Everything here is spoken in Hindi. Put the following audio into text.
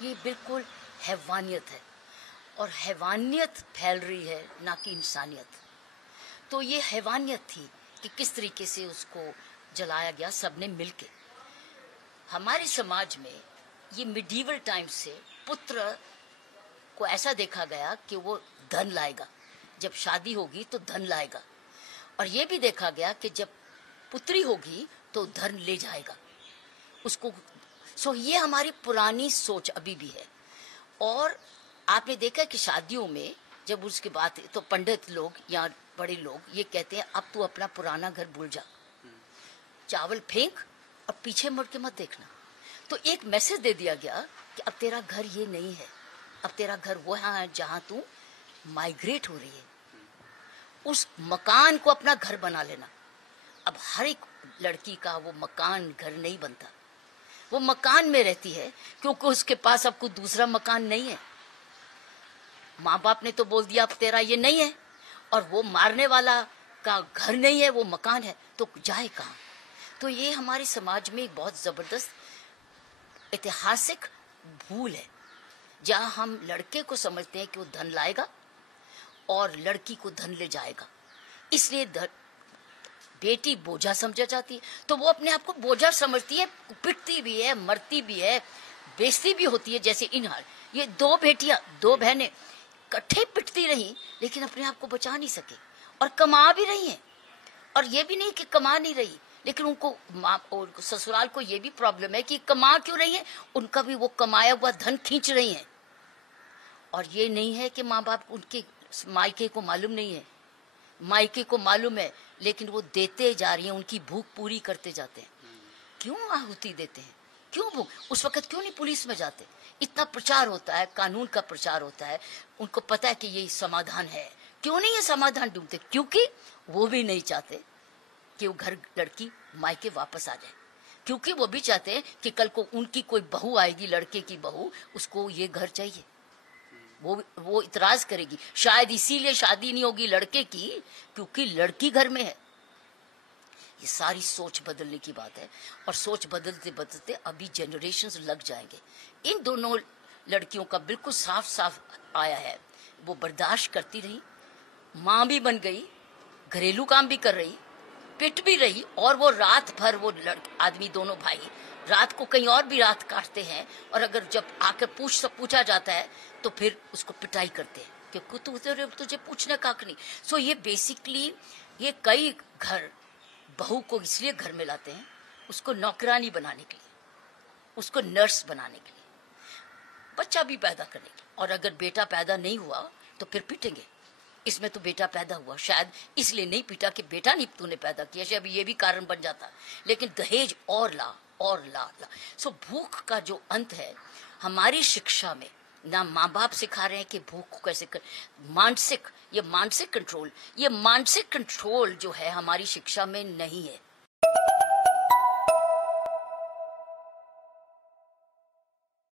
ये बिल्कुल हैवानियत है, और हैवानियत फैल रही है, ना कि इंसानियत। तो ये हैवानियत थी कि किस तरीके से उसको जलाया गया सबने मिलके। हमारे समाज में ये मिडीवल टाइम से पुत्र को ऐसा देखा गया कि वो धन लाएगा, जब शादी होगी तो धन लाएगा, और ये भी देखा गया कि जब पुत्री होगी तो धन ले जाएगा उसको। सो ये हमारी पुरानी सोच अभी भी है। और आपने देखा कि शादियों में जब उसके बाद तो पंडित लोग या बड़े लोग ये कहते हैं अब तू अपना पुराना घर भूल जा, चावल फेंक और पीछे मुड़ के मत देखना। तो एक मैसेज दे दिया गया कि अब तेरा घर ये नहीं है, अब तेरा घर वो है जहां तू माइग्रेट हो रही है। उस मकान को अपना घर बना लेना। अब हर एक लड़की का वो मकान घर नहीं बनता, वो मकान में रहती है क्योंकि उसके पास अब कोई दूसरा मकान नहीं है। माँ बाप ने तो बोल दिया अब तेरा ये नहीं है, और वो मारने वाला का घर नहीं है, वो मकान है, तो जाए कहाँ? तो ये हमारे समाज में एक बहुत जबरदस्त ऐतिहासिक भूल है, जहां हम लड़के को समझते हैं कि वो धन लाएगा और लड़की को धन ले जाएगा, इसलिए बेटी बोझा समझा जाती है। तो वो अपने आप को बोझा समझती है, पिटती भी है, मरती भी है, बेइज्जती भी होती है। जैसे ये दो बेटियां, दो बहनें इकट्ठे पिटती रही लेकिन अपने आप को बचा नहीं सके, और कमा भी रही हैं। और ये भी नहीं कि कमा नहीं रही, लेकिन उनको माँ और ससुराल को ये भी प्रॉब्लम है कि कमा क्यों रही है, उनका भी वो कमाया हुआ धन खींच रही हैं। और ये नहीं है कि माँ बाप उनके मायके को मालूम नहीं है, मायके को मालूम है, लेकिन वो देते जा रही हैं, उनकी भूख पूरी करते जाते हैं। क्यों आहुति देते हैं? क्यों भूख? उस वक्त क्यों नहीं पुलिस में जाते? इतना प्रचार होता है, कानून का प्रचार होता है, उनको पता है कि ये समाधान है, क्यों नहीं ये समाधान ढूंढते? क्योंकि वो भी नहीं चाहते कि वो घर लड़की मायके वापस आ जाए, क्योंकि वो भी चाहते हैं कि कल को उनकी कोई बहू आएगी, लड़के की बहू, उसको ये घर चाहिए। वो इतराज करेगी, शायद इसीलिए शादी नहीं होगी लड़के की, क्योंकि लड़की घर में है। ये सारी सोच बदलने की बात है, और सोच बदलते बदलते अभी जनरेशंस लग जाएंगे। इन दोनों लड़कियों का बिल्कुल साफ साफ आया है, वो बर्दाश्त करती रही, माँ भी बन गई, घरेलू काम भी कर रही, पिट भी रही, और वो रात भर वो आदमी दोनों भाई रात को कहीं और भी रात काटते हैं, और अगर जब आकर पूछा जाता है तो फिर उसको पिटाई करते हैं क्योंकि तुझे पूछने का हक नहीं। सो ये बेसिकली ये कई घर बहू को इसलिए घर में लाते हैं, उसको नौकरानी बनाने के लिए, उसको नर्स बनाने के लिए, बच्चा भी पैदा करने के लिए। और अगर बेटा पैदा नहीं हुआ तो फिर पीटेंगे। इसमें तो बेटा पैदा हुआ, शायद इसलिए नहीं पीटा कि बेटा नहीं तूने पैदा किया, शायद ये भी कारण बन जाता, लेकिन दहेज और ला और ला। सो भूख का जो अंत है हमारी शिक्षा में, ना माँ बाप सिखा रहे हैं कि भूख को कैसे मानसिक कंट्रोल जो है हमारी शिक्षा में नहीं है।